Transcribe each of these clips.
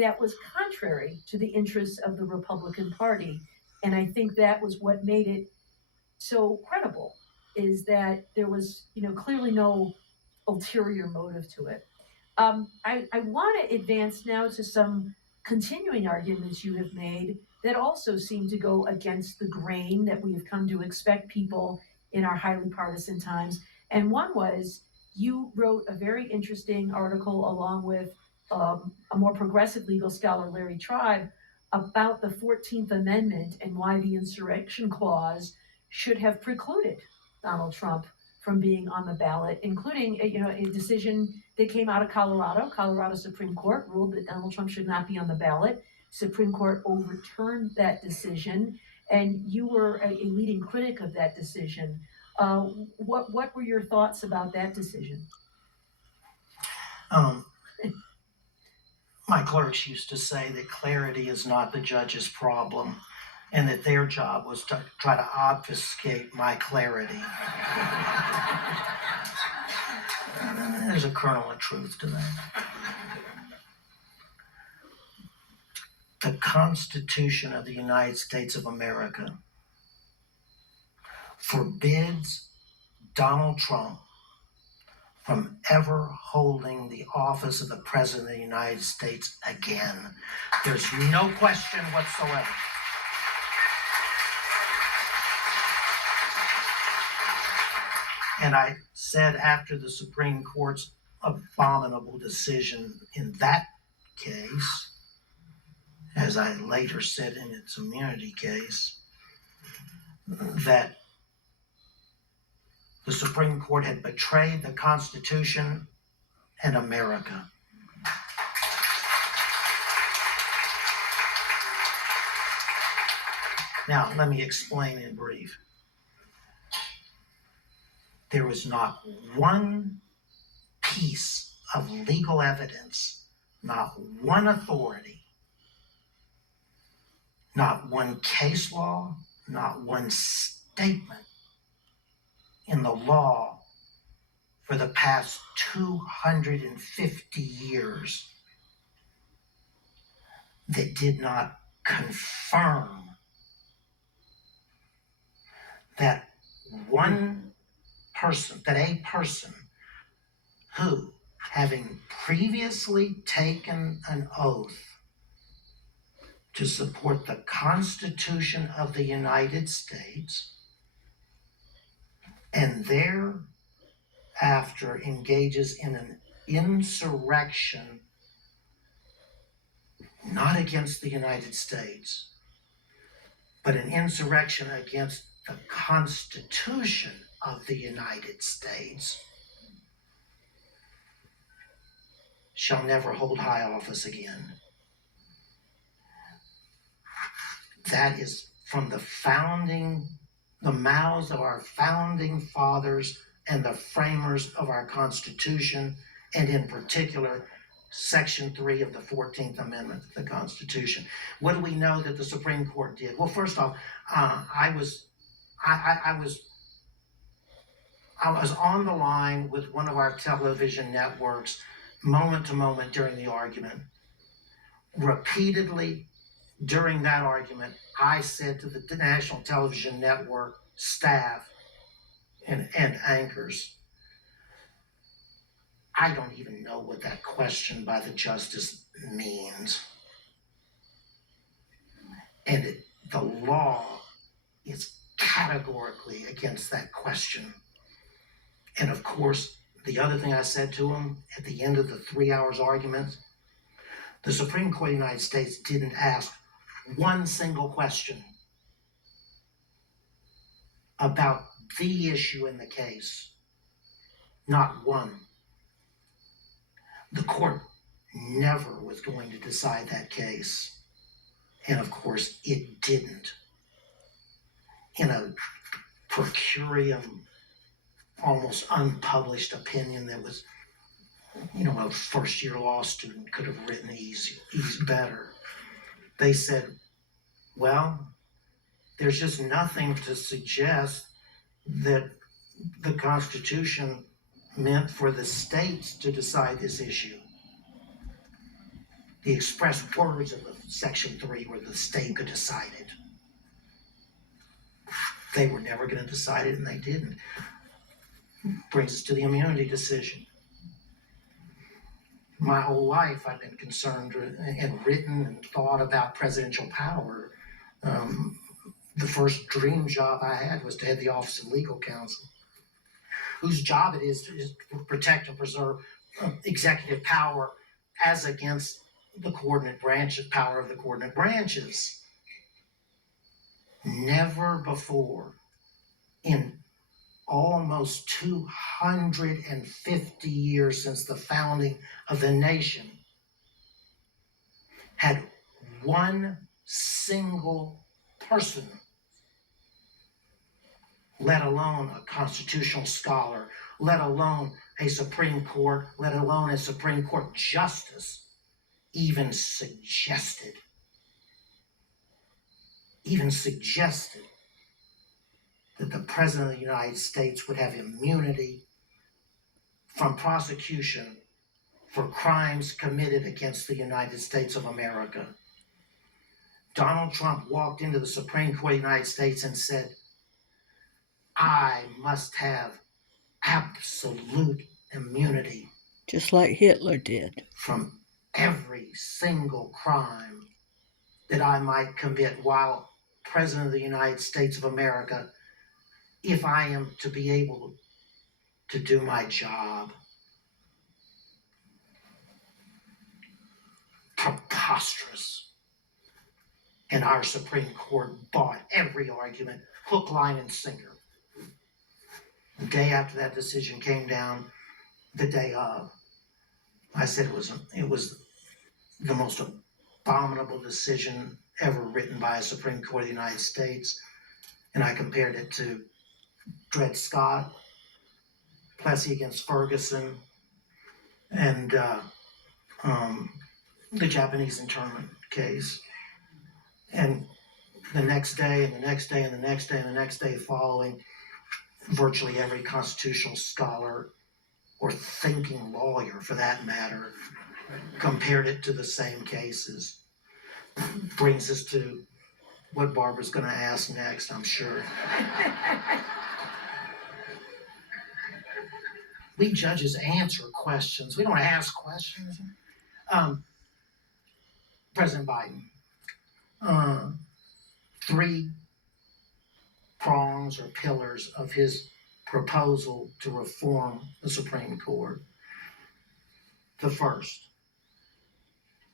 that was contrary to the interests of the Republican Party. And I think that was what made it so credible, is that there was, clearly no ulterior motive to it. I want to advance now to some continuing arguments you have made that also seem to go against the grain that we have come to expect people in our highly partisan times. And one was, you wrote a very interesting article along with a more progressive legal scholar, Larry Tribe, about the 14th Amendment and why the Insurrection Clause should have precluded Donald Trump from being on the ballot, including a decision that came out of Colorado. Colorado Supreme Court ruled that Donald Trump should not be on the ballot. Supreme Court overturned that decision, and you were a leading critic of that decision. What were your thoughts about that decision? My clerks used to say that clarity is not the judge's problem, and that their job was to try to obfuscate my clarity. There's a kernel of truth to that. The Constitution of the United States of America forbids Donald Trump from ever holding the office of the President of the United States again. There's no question whatsoever. And I said after the Supreme Court's abominable decision in that case, as I later said in its immunity case, that the Supreme Court had betrayed the Constitution and America. Now, let me explain in brief. There was not one piece of legal evidence, not one authority, not one case law, not one statement in the law for the past 250 years that did not confirm that a person who, having previously taken an oath to support the Constitution of the United States and thereafter engages in an insurrection, not against the United States, but an insurrection against the Constitution of the United States, shall never hold high office again. That is from the mouths of our founding fathers and the framers of our Constitution, and in particular, Section 3 of the 14th Amendment of the Constitution. What do we know that the Supreme Court did? Well, first off, I was on the line with one of our television networks moment to moment during the argument. Repeatedly during that argument, I said to the national television network staff and anchors, I don't even know what that question by the justice means. And the law is categorically against that question. And of course, the other thing I said to him at the end of the 3 hours argument, the Supreme Court of the United States didn't ask one single question about the issue in the case. Not one. The court never was going to decide that case. And of course, it didn't. In a per curiam, almost unpublished opinion that was, a first-year law student could have written easy better. They said, well, there's just nothing to suggest that the Constitution meant for the states to decide this issue. The express words of the Section 3 were the state could decide it. They were never going to decide it, and they didn't. Brings us to the immunity decision. My whole life, I've been concerned and written and thought about presidential power. The first dream job I had was to head the Office of Legal Counsel, whose job it is to protect and preserve executive power as against the coordinate branches, power of the coordinate branches. Never before in almost 250 years since the founding of the nation had one single person, let alone a constitutional scholar, let alone a Supreme Court, let alone a Supreme Court justice, even suggested that the President of the United States would have immunity from prosecution for crimes committed against the United States of America. Donald Trump walked into the Supreme Court of the United States and said, I must have absolute immunity. Just like Hitler did. From every single crime that I might commit while President of the United States of America, if I am to be able to do my job. Preposterous. And our Supreme Court bought every argument, hook, line, and sinker. The day after that decision came down, the day of, I said it was the most abominable decision ever written by a Supreme Court of the United States. And I compared it to Dred Scott, Plessy against Ferguson, and the Japanese internment case. And the next day, and the next day, and the next day, and the next day following, virtually every constitutional scholar or thinking lawyer, for that matter, compared it to the same cases. Brings us to what Barbara's going to ask next, I'm sure. We judges answer questions. We don't ask questions. President Biden, 3 prongs or pillars of his proposal to reform the Supreme Court. The first,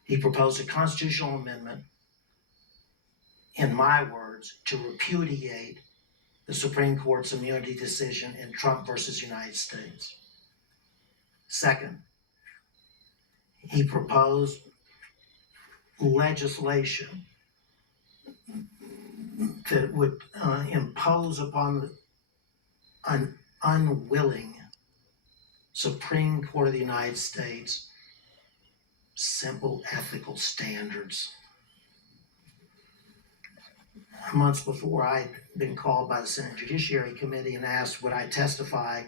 he proposed a constitutional amendment, in my words, to repudiate the Supreme Court's immunity decision in Trump versus United States. Second, he proposed legislation that would impose upon an unwilling Supreme Court of the United States simple ethical standards. Months before, I'd been called by the Senate Judiciary Committee and asked would I testify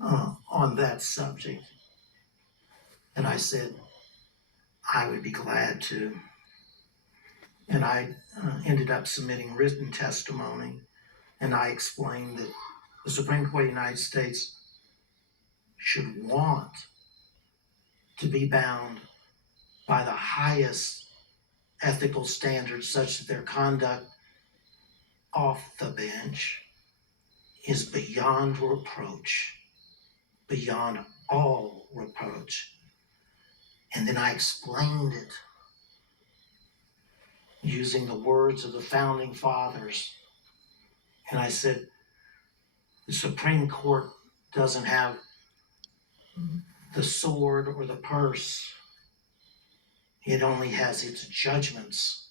on that subject. And I said I would be glad to. And I ended up submitting written testimony, and I explained that the Supreme Court of the United States should want to be bound by the highest ethical standards such that their conduct off the bench is beyond reproach, beyond all reproach. And then I explained it using the words of the founding fathers. And I said, the Supreme Court doesn't have the sword or the purse. It only has its judgments.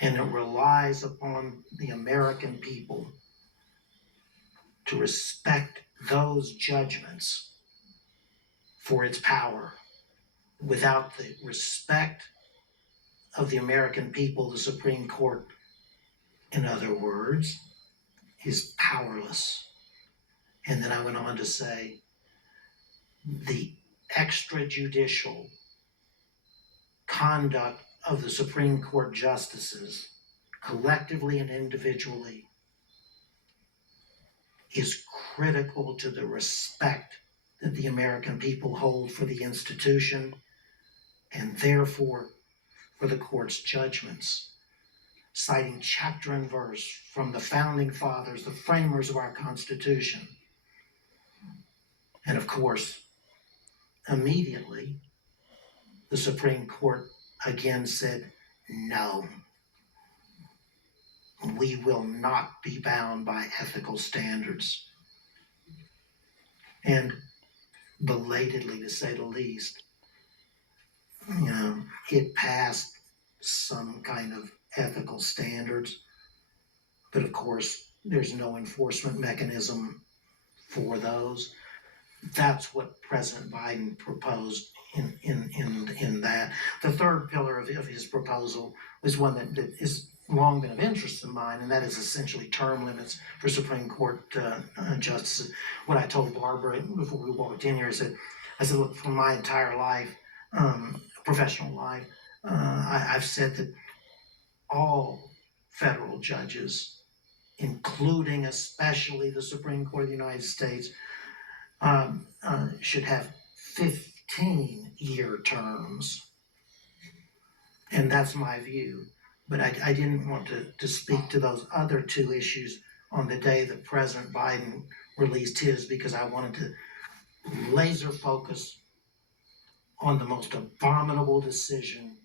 And it relies upon the American people to respect those judgments for its power. Without the respect of the American people, the Supreme Court, in other words, is powerless. And then I went on to say, the extrajudicial conduct of the Supreme Court justices, collectively and individually, is critical to the respect that the American people hold for the institution and therefore for the court's judgments, citing chapter and verse from the founding fathers, the framers of our Constitution. And of course, immediately, the Supreme Court again said, no, we will not be bound by ethical standards. And belatedly, to say the least, it passed some kind of ethical standards, but of course, there's no enforcement mechanism for those. That's what President Biden proposed in that. The third pillar of his proposal is one that is long been of interest of mine, and that is essentially term limits for Supreme Court justices. What I told Barbara before we walked in here, I said, look, for my entire life, professional life, I've said that all federal judges, including especially the Supreme Court of the United States, should have 15-year terms. And that's my view. But I didn't want to speak to those other two issues on the day that President Biden released his, because I wanted to laser focus on the most abominable decision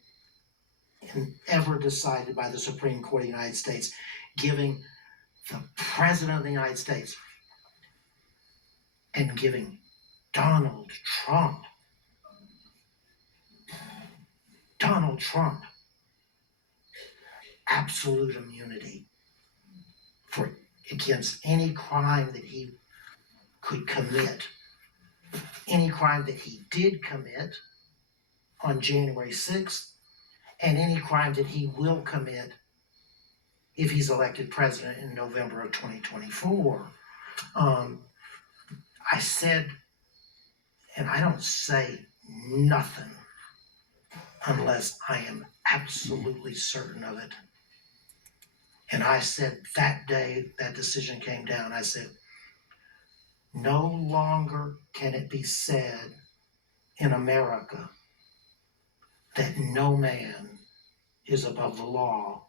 ever decided by the Supreme Court of the United States, giving the President of the United States and giving Donald Trump absolute immunity against any crime that he could commit, any crime that he did commit on January 6th, and any crime that he will commit if he's elected president in November of 2024. I said, and I don't say nothing unless I am absolutely certain of it. And I said that day that decision came down, I said, no longer can it be said in America that no man is above the law,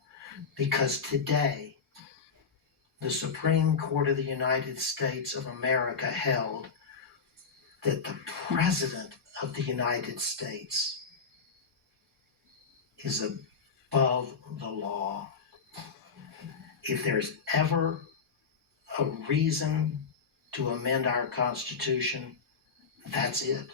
because today the Supreme Court of the United States of America held that the President of the United States is above the law. If there's ever a reason to amend our Constitution, that's it.